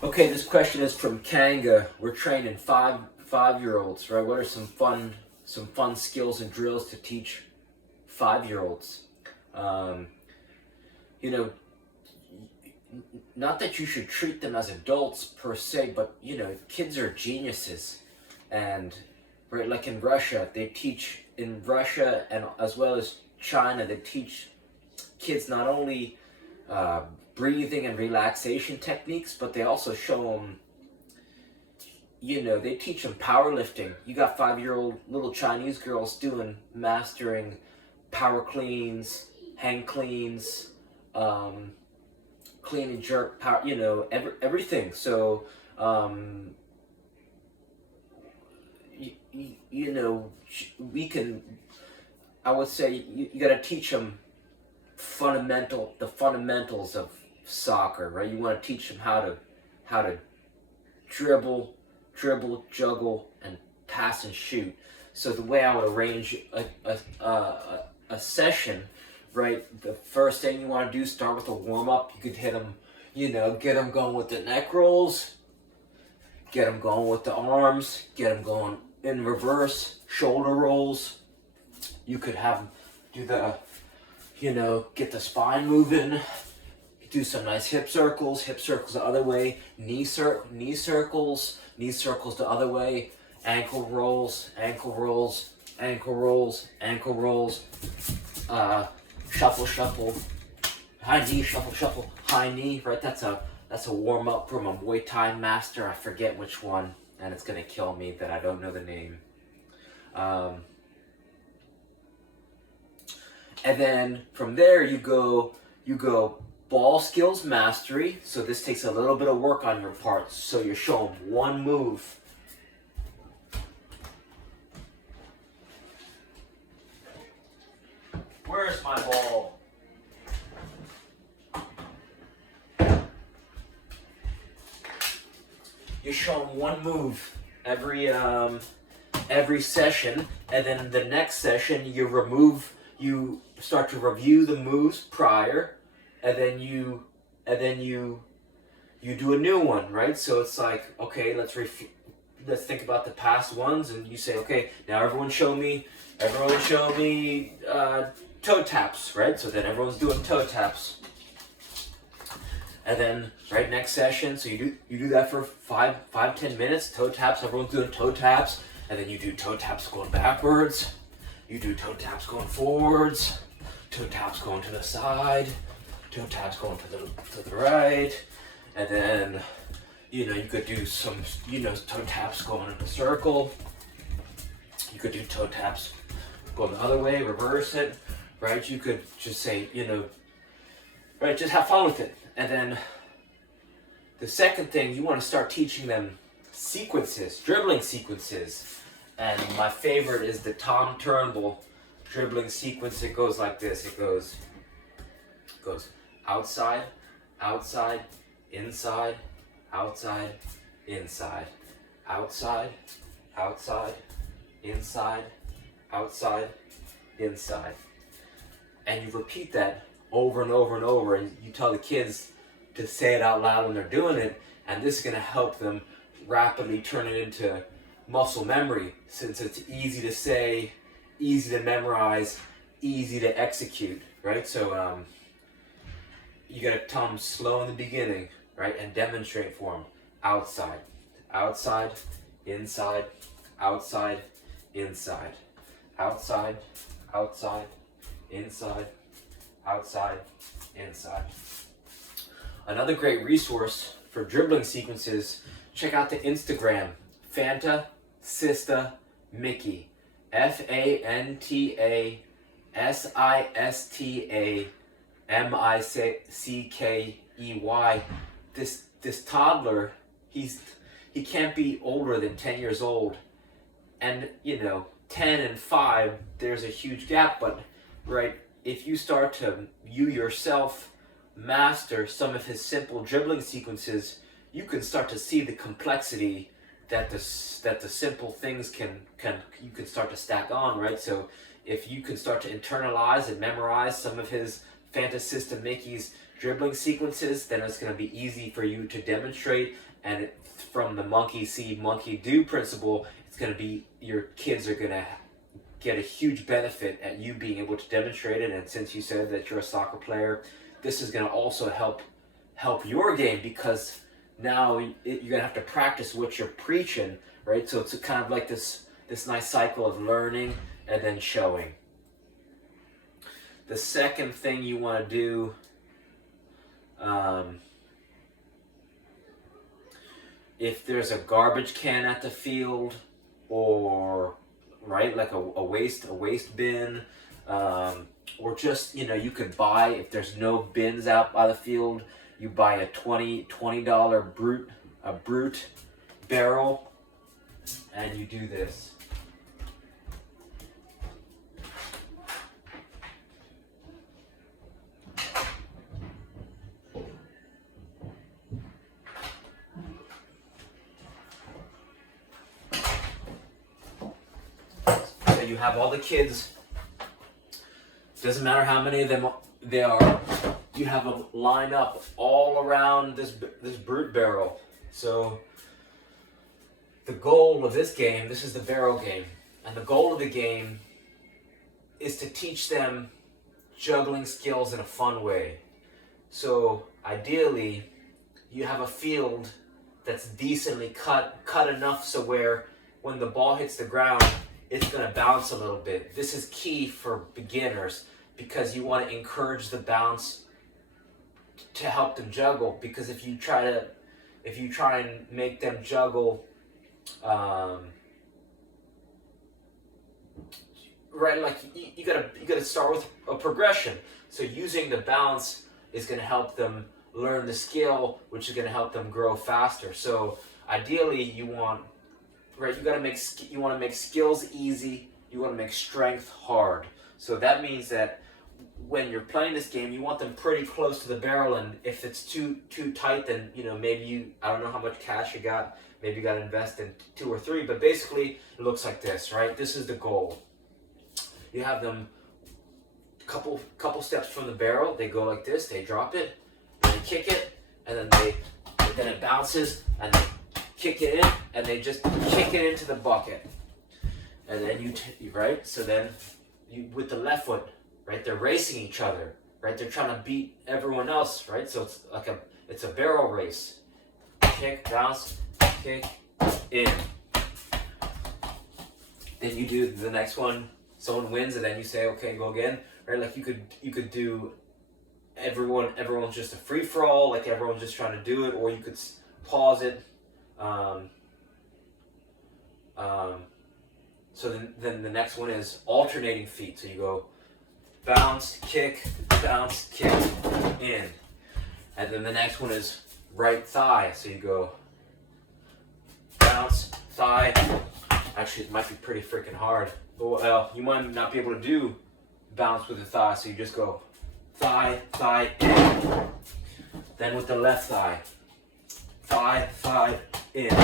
Okay, this question is from Kanga. We're training five-year-olds, right? What are some fun skills and drills to teach 5-year-olds? Um, you know, not that you should treat them as adults per se, but kids are geniuses, and right, like in Russia, they teach in Russia and as well as China, they teach kids not only uh, breathing and relaxation techniques, but they also show them, they teach them powerlifting. You got 5-year-old little Chinese girls mastering power cleans, hang cleans, clean and jerk power, everything. So, we can, I would say, you got to teach them the fundamentals of soccer, right? You want to teach them how to dribble, juggle, and pass and shoot. So the way I would arrange a session, right? The first thing you want to do, start with a warm up. You could hit them, get them going with the neck rolls, get them going with the arms, get them going in reverse, shoulder rolls. You could have them do get the spine moving. Do some nice hip circles the other way, knee circles the other way, ankle rolls, shuffle, high knee, shuffle, high knee, right? That's a warm up from a Muay Thai master. I forget which one, and it's gonna kill me that I don't know the name. And then from there you go ball skills mastery. So this takes a little bit of work on your part. So you're showing one move. Where's my ball? You're showing one move every session, and then the next session you start to review the moves prior, and then you do a new one, right? So it's like, okay, let's think about the past ones, and you say, okay, now everyone show me toe taps, right? So then everyone's doing toe taps, and then right, next session, so you do that for 5-10 minutes, toe taps. Everyone's doing toe taps, and then you do toe taps going backwards. You do toe taps going forwards, toe taps going to the side, toe taps going to the right, and then you could do some toe taps going in a circle. You could do toe taps going the other way, reverse it, right? You could just say, right, just have fun with it. And then the second thing, you want to start teaching them sequences, dribbling sequences. And my favorite is the Tom Turnbull dribbling sequence. It goes like this. It goes outside, outside, inside, outside, inside, outside, outside, inside, outside, inside. And you repeat that over and over and over, and you tell the kids to say it out loud when they're doing it, and this is going to help them rapidly turn it into muscle memory, since it's easy to say, easy to memorize, easy to execute, right? So you gotta tell them slow in the beginning, right, and demonstrate for them. Outside, outside, inside, outside, inside, outside, outside, inside, outside, inside. Another great resource for dribbling sequences, check out the Instagram, Fanta Sista Mickey, FANTA SISTA MICKEY. This toddler, he can't be older than 10 years old, and 10 and 5, there's a huge gap. But right, if you start to you yourself master some of his simple dribbling sequences, you can start to see the complexity that the simple things you can start to stack on, right? So if you can start to internalize and memorize some of his Fantasista Mickey's dribbling sequences, then it's going to be easy for you to demonstrate. And from the monkey see, monkey do principle, it's going to be, your kids are going to get a huge benefit at you being able to demonstrate it. And since you said that you're a soccer player, this is going to also help your game, because now you're going to have to practice what you're preaching, right? So it's kind of like this nice cycle of learning and then showing. The second thing you want to do, if there's a garbage can at the field, or right, like a waste bin, or just, you could buy, if there's no bins out by the field, you buy a $20 brute barrel, and you do this. So you have all the kids, doesn't matter how many of them there are, you have them line up all around this brute barrel. So the goal of this game, this is the barrel game, and the goal of the game is to teach them juggling skills in a fun way. So ideally, you have a field that's decently cut enough so where when the ball hits the ground, it's going to bounce a little bit. This is key for beginners, because you want to encourage the bounce to help them juggle. Because if you try and make them juggle, right, like you gotta start with a progression. So using the bounce is going to help them learn the skill, which is going to help them grow faster. So ideally, you want to make skills easy. You want to make strength hard. So that means that when you're playing this game, you want them pretty close to the barrel, and if it's too tight, then maybe I don't know how much cash you got. Maybe you got to invest in 2 or 3. But basically, it looks like this, right? This is the goal. You have them couple steps from the barrel. They go like this. They drop it, and they kick it, and then it bounces, and they kick it in, and they just kick it into the bucket. And then you right. So then you with the left foot. Right, they're racing each other. Right, they're trying to beat everyone else. Right, so it's like a barrel race. Kick, bounce, kick, in. Then you do the next one. Someone wins, and then you say, okay, go again. Right, like you could do everyone's just a free for all. Like everyone's just trying to do it, or you could pause it. So then the next one is alternating feet. So you go bounce, kick, in. And then the next one is right thigh. So you go bounce, thigh. Actually, it might be pretty freaking hard. Well, you might not be able to do bounce with the thigh, so you just go thigh, in. Then with the left thigh, thigh, in.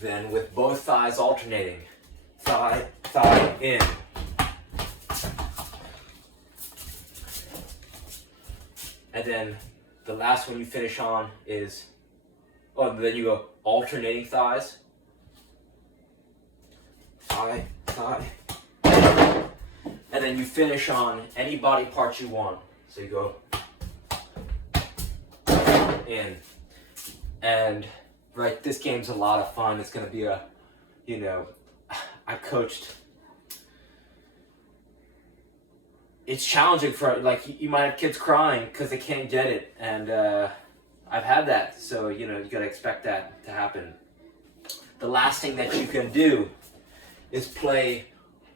Then with both thighs alternating, thigh, in. And then the last one you finish on is, then you go alternating thighs, thigh, and then you finish on any body part you want. So you go in. And right, this game's a lot of fun. It's gonna be I coached. It's challenging for, like, you might have kids crying because they can't get it, and I've had that, so you gotta expect that to happen. The last thing that you can do is play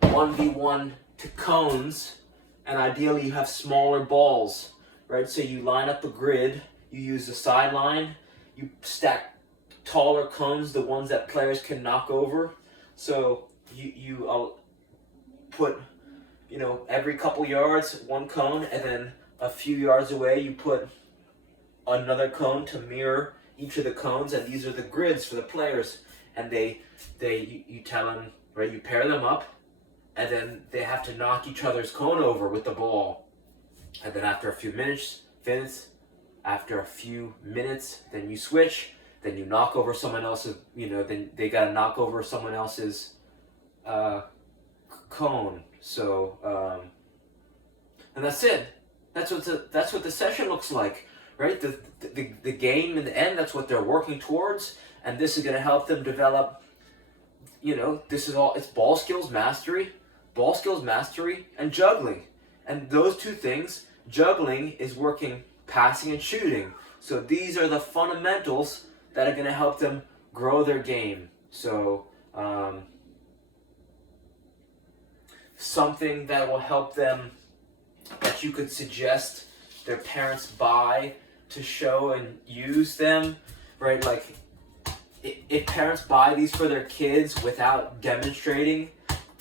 1v1 to cones, and ideally you have smaller balls, right? So you line up a grid, you use the sideline, you stack taller cones, the ones that players can knock over. So you put, every couple yards, one cone, and then a few yards away, you put another cone to mirror each of the cones, and these are the grids for the players. And you tell them, right, you pair them up, and then they have to knock each other's cone over with the ball. and then after a few minutes, then you switch. Then you knock over someone else's. Then they gotta knock over someone else's cone. So and that's it. That's what the session looks like, right? The game in the end. That's what they're working towards, and this is gonna help them develop. This is all. It's ball skills mastery, and juggling, and those two things. Juggling is working passing and shooting. So these are the fundamentals that are going to help them grow their game. So something that will help them, that you could suggest their parents buy to show and use them, right? Like if parents buy these for their kids without demonstrating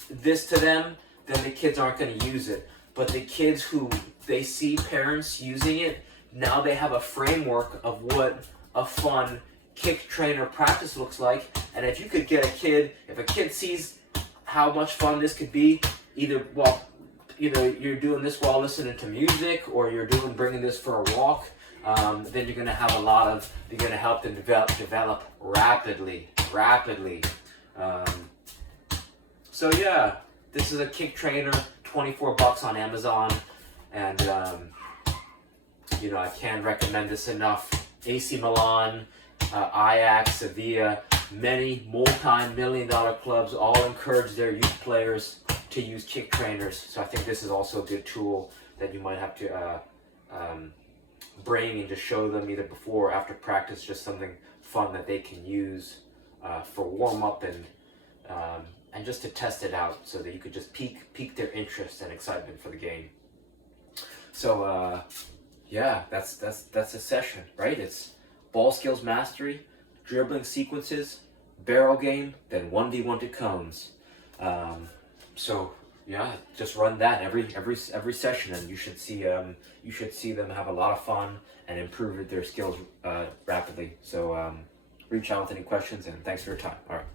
this to them, then the kids aren't going to use it. But the kids who they see parents using it, now they have a framework of what a fun kick trainer practice looks like. And if you could get if a kid sees how much fun this could be, either you're doing this while listening to music, or you're bringing this for a walk, then you're going to have you're going to help them develop rapidly. So yeah, this is a kick trainer, $24 on Amazon, and I can't recommend this enough. AC Milan, Ajax, Sevilla, many multi-million-dollar clubs all encourage their youth players to use kick trainers. So I think this is also a good tool that you might have to bring and just show them either before or after practice, just something fun that they can use for warm-up and just to test it out, so that you could just pique their interest and excitement for the game. So yeah, that's a session, right? It's ball skills mastery, dribbling sequences, barrel game, then 1v1 to cones. So yeah, just run that every session, and you should see them have a lot of fun and improve their skills rapidly. So reach out with any questions, and thanks for your time. All right.